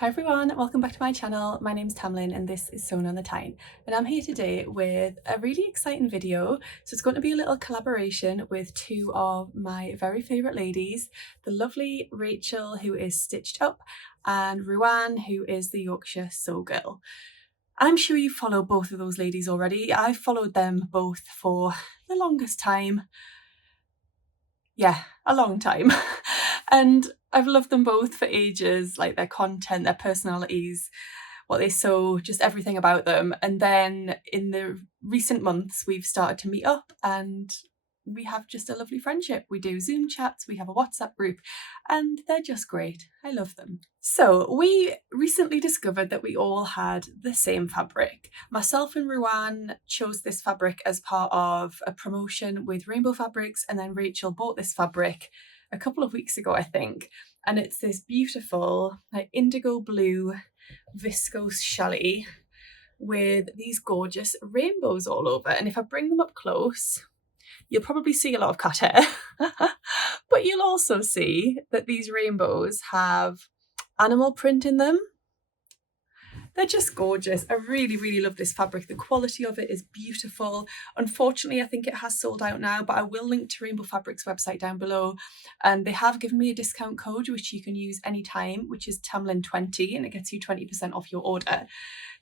Hi everyone, welcome back to my channel. My name's Tamlyn and this is Sewn on the Tyne, and I'm here today with a really exciting video. So it's going to be a little collaboration with two of my very favourite ladies, the lovely Rachel, who is Stitched Up, and Ruan, who is the Yorkshire Sew Girl. I'm sure you follow both of those ladies already. I've followed them both for the longest time. Yeah, a long time. And I've loved them both for ages, like their content, their personalities, what they sew, just everything about them. And then in the recent months, we've started to meet up and we have just a lovely friendship. We do Zoom chats, we have a WhatsApp group, and they're just great. I love them. So we recently discovered that we all had the same fabric. Myself and Ruan chose this fabric as part of a promotion with Rainbow Fabrics, and then Rachel bought this fabric a couple of weeks ago, I think. And it's this beautiful like indigo blue viscose challis with these gorgeous rainbows all over. And if I bring them up close, you'll probably see a lot of cat hair, but you'll also see that these rainbows have animal print in them. They're just gorgeous. I really, really love this fabric. The quality of it is beautiful. Unfortunately, I think it has sold out now, but I will link to Rainbow Fabrics website down below. And they have given me a discount code, which you can use anytime, which is Tamlyn20, and it gets you 20% off your order.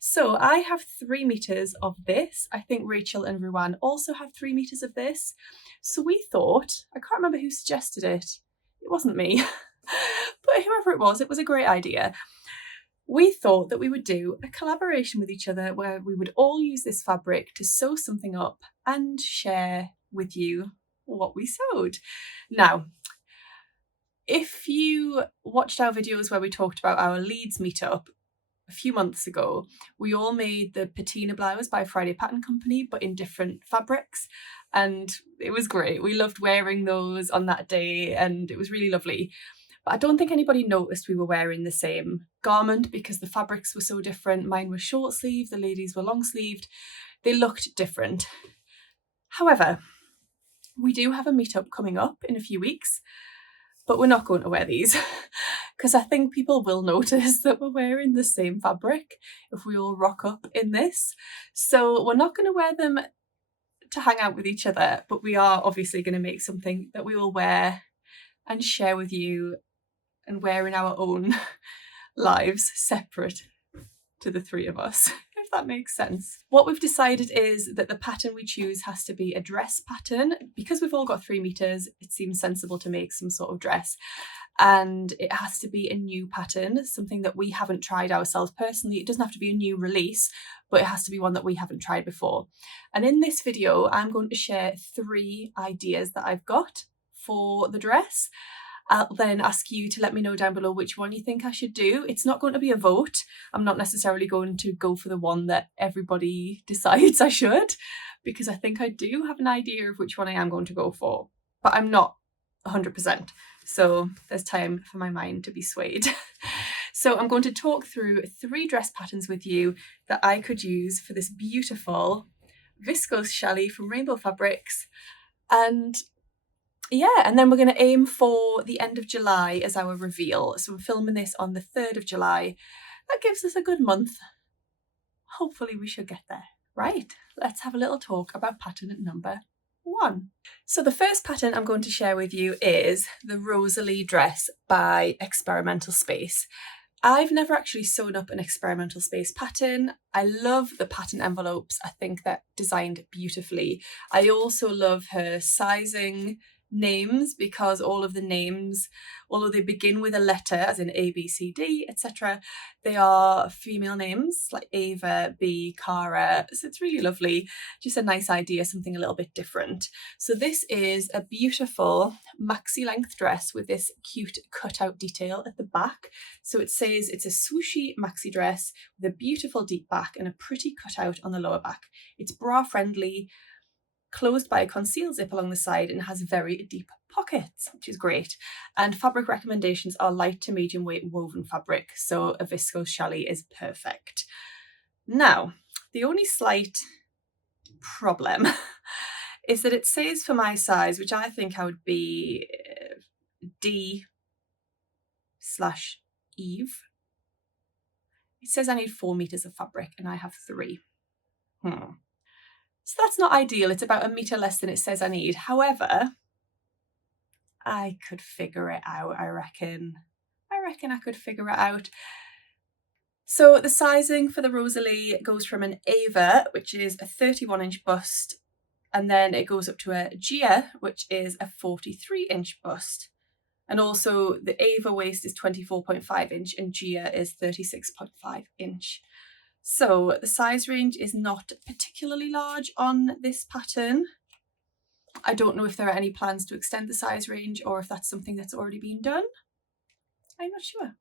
So I have 3 meters of this. I think Rachel and Ruan also have 3 meters of this. So we thought, I can't remember who suggested it. It wasn't me, but whoever it was a great idea. We thought that we would do a collaboration with each other where we would all use this fabric to sew something up and share with you what we sewed. Now, if you watched our videos where we talked about our Leeds meetup a few months ago, we all made the patina blouse by Friday Pattern Company, but in different fabrics. And it was great. We loved wearing those on that day and it was really lovely. But I don't think anybody noticed we were wearing the same garment because the fabrics were so different. Mine was short sleeve, the ladies were long sleeved. They looked different. However, we do have a meetup coming up in a few weeks, but we're not going to wear these because I think people will notice that we're wearing the same fabric if we all rock up in this. So we're not going to wear them to hang out with each other, but we are obviously going to make something that we will wear and share with you and wear in our own lives, separate to the 3 of us, if that makes sense. What we've decided is that the pattern we choose has to be a dress pattern. Because we've all got 3 meters, it seems sensible to make some sort of dress. And it has to be a new pattern, something that we haven't tried ourselves personally. It doesn't have to be a new release, but it has to be one that we haven't tried before. And in this video, I'm going to share 3 ideas that I've got for the dress. I'll then ask you to let me know down below which one you think I should do. It's not going to be a vote. I'm not necessarily going to go for the one that everybody decides I should, because I think I do have an idea of which one I am going to go for, but I'm not 100%. So there's time for my mind to be swayed. So I'm going to talk through 3 dress patterns with you that I could use for this beautiful viscose challis from Rainbow Fabrics. And yeah, and then we're going to aim for the end of July as our reveal. So we're filming this on the 3rd of July. That gives us a good month. Hopefully we should get there. Right, let's have a little talk about pattern number 1. So the first pattern I'm going to share with you is the Rosalee dress by Experimental Space. I've never actually sewn up an Experimental Space pattern. I love the pattern envelopes. I think they're designed beautifully. I also love her sizing names because all of the names, although they begin with a letter as in A, B, C, D, etc., they are female names like Ava, B, Cara. So it's really lovely. Just a nice idea, something a little bit different. So this is a beautiful maxi length dress with this cute cutout detail at the back. So it says it's a swooshy maxi dress with a beautiful deep back and a pretty cutout on the lower back. It's bra friendly, closed by a concealed zip along the side, and has very deep pockets, which is great. And fabric recommendations are light to medium weight woven fabric, so a viscose challis is perfect. Now, the only slight problem is that it says for my size, which I think I would be D/Eve, It says I need 4 meters of fabric and I have 3. So that's not ideal. It's about 1 meter less than it says I need. However, I could figure it out, I reckon. I could figure it out. So the sizing for the Rosalee goes from an Ava, which is a 31-inch bust, and then it goes up to a Gia, which is a 43-inch bust. And also the Ava waist is 24.5 inch and Gia is 36.5 inch. So the size range is not particularly large on this pattern. I don't know if there are any plans to extend the size range or if that's something that's already been done. I'm not sure.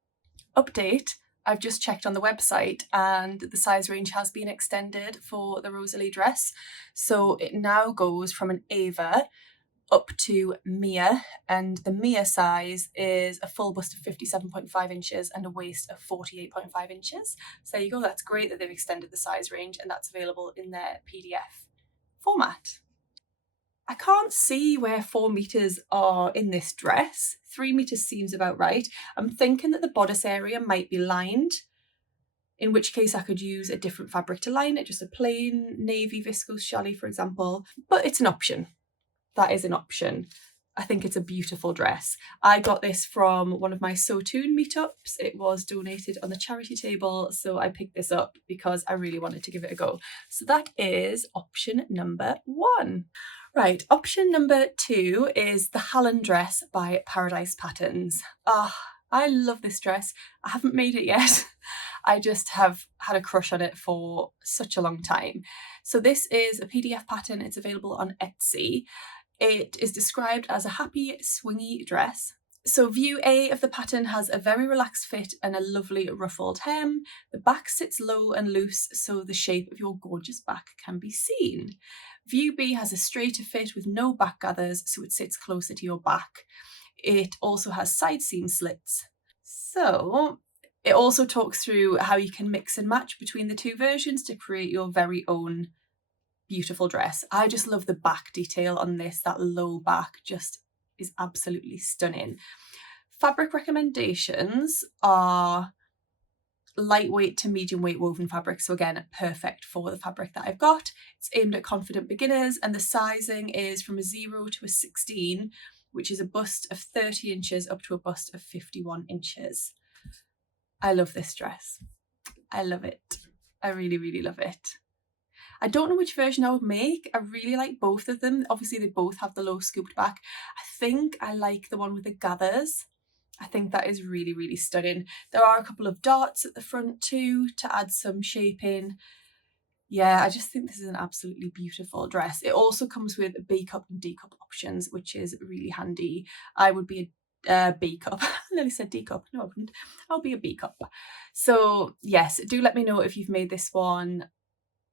Update, I've just checked on the website and the size range has been extended for the Rosalee dress. So it now goes from an Ava up to Mia, and the Mia size is a full bust of 57.5 inches and a waist of 48.5 inches. So there you go, that's great that they've extended the size range and that's available in their PDF format. I can't see where 4 meters are in this dress. 3 meters seems about right. I'm thinking that the bodice area might be lined, in which case I could use a different fabric to line it, just a plain navy viscose challis, for example, but it's an option. That is an option. I think it's a beautiful dress. I got this from one of my Sewn meetups. It was donated on the charity table, so I picked this up because I really wanted to give it a go. So that is option number 1. Right, option number 2 is the Holland Dress by Paradise Patterns. I love this dress. I haven't made it yet. I just have had a crush on it for such a long time. So this is a PDF pattern. It's available on Etsy. It is described as a happy, swingy dress. So view A of the pattern has a very relaxed fit and a lovely ruffled hem. The back sits low and loose so the shape of your gorgeous back can be seen. View B has a straighter fit with no back gathers, so it sits closer to your back. It also has side seam slits. So it also talks through how you can mix and match between the 2 versions to create your very own beautiful dress. I just love the back detail on this. That low back just is absolutely stunning. Fabric recommendations are lightweight to medium weight woven fabric. So again, perfect for the fabric that I've got. It's aimed at confident beginners and the sizing is from a 0 to a 16, which is a bust of 30 inches up to a bust of 51 inches. I love this dress. I love it. I really, really love it. I don't know which version I would make. I really like both of them. Obviously, they both have the low scooped back. I think I like the one with the gathers. I think that is really, really stunning. There are a couple of darts at the front too to add some shaping. Yeah, I just think this is an absolutely beautiful dress. It also comes with B cup and D cup options, which is really handy. I would be a B cup. I nearly said D cup. No, I wouldn't. I'll be a B cup. So yes, do let me know if you've made this one.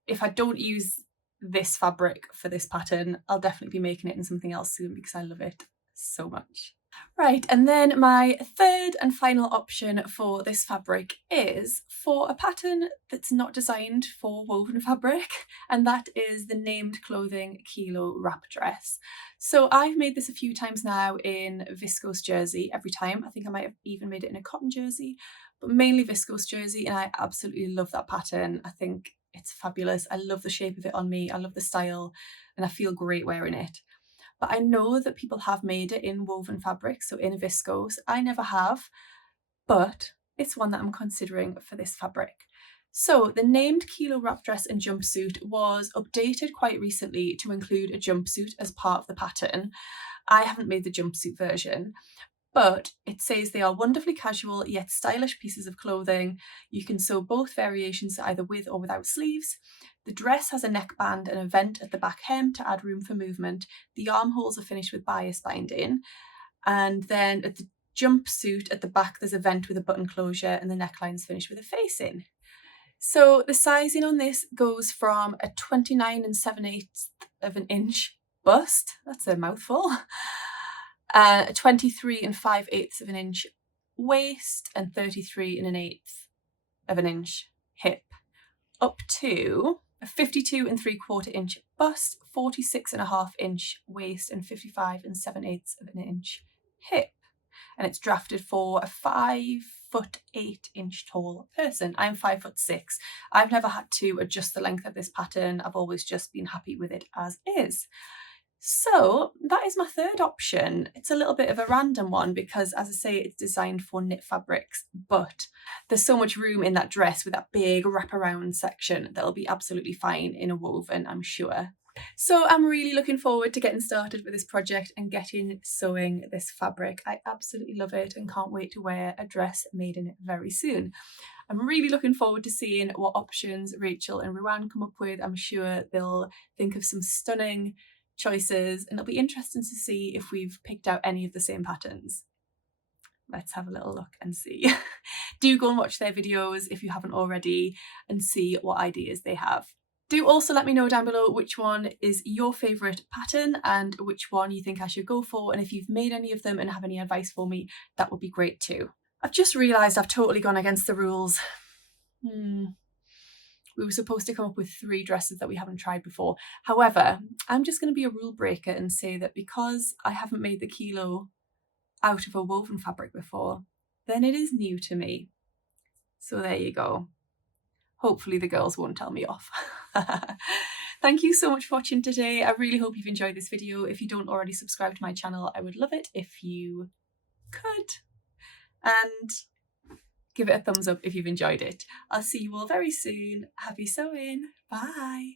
If I don't use this fabric for this pattern, I'll definitely be making it in something else soon because I love it so much. Right, and then my third and final option for this fabric is for a pattern that's not designed for woven fabric, and that is the named clothing Kilowrap dress. So I've made this a few times now in viscose jersey every time. I think I might have even made it in a cotton jersey, but mainly viscose jersey, and I absolutely love that pattern. I think it's fabulous. I love the shape of it on me. I love the style, and I feel great wearing it. But I know that people have made it in woven fabric, so in a viscose. I never have, but it's one that I'm considering for this fabric. So the named Kilowrap dress and jumpsuit was updated quite recently to include a jumpsuit as part of the pattern. I haven't made the jumpsuit version, but it says they are wonderfully casual yet stylish pieces of clothing. You can sew both variations either with or without sleeves. The dress has a neckband and a vent at the back hem to add room for movement. The armholes are finished with bias binding. And then at the jumpsuit at the back, there's a vent with a button closure and the neckline is finished with a facing. So the sizing on this goes from a 29 7/8 of an inch bust, that's a mouthful, a 23 5/8 of an inch waist and 33 1/8 of an inch hip, up to a 52 3/4 inch bust, 46 1/2 inch waist and 55 7/8 of an inch hip. And it's drafted for a 5 5'8" tall person. I'm 5'6". I've never had to adjust the length of this pattern. I've always just been happy with it as is. So that is my third option. It's a little bit of a random one because, as I say, it's designed for knit fabrics, but there's so much room in that dress with that big wraparound section that'll be absolutely fine in a woven, I'm sure. So I'm really looking forward to getting started with this project and getting sewing this fabric. I absolutely love it and can't wait to wear a dress made in it very soon. I'm really looking forward to seeing what options Rachel and Ruan come up with. I'm sure they'll think of some stunning choices and it'll be interesting to see if we've picked out any of the same patterns. Let's have a little look and see. Do go and watch their videos if you haven't already and see what ideas they have. Do also let me know down below which one is your favourite pattern and which one you think I should go for, and if you've made any of them and have any advice for me, that would be great too. I've just realised I've totally gone against the rules. We were supposed to come up with 3 dresses that we haven't tried before. However, I'm just going to be a rule breaker and say that because I haven't made the Kielo out of a woven fabric before, then it is new to me. So there you go. Hopefully the girls won't tell me off. Thank you so much for watching today. I really hope you've enjoyed this video. If you don't already subscribe to my channel, I would love it if you could. And give it a thumbs up if you've enjoyed it. I'll see you all very soon. Happy sewing. Bye.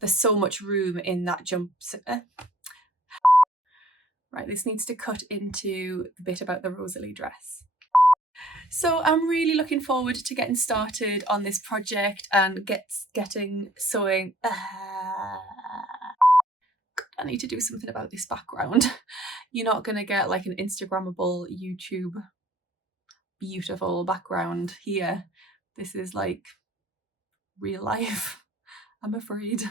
There's so much room in that jumpsuit. Right, this needs to cut into the bit about the Rosalee dress. So I'm really looking forward to getting started on this project and getting sewing. I need to do something about this background. You're not going to get like an Instagrammable YouTube beautiful background here. This is like real life, I'm afraid.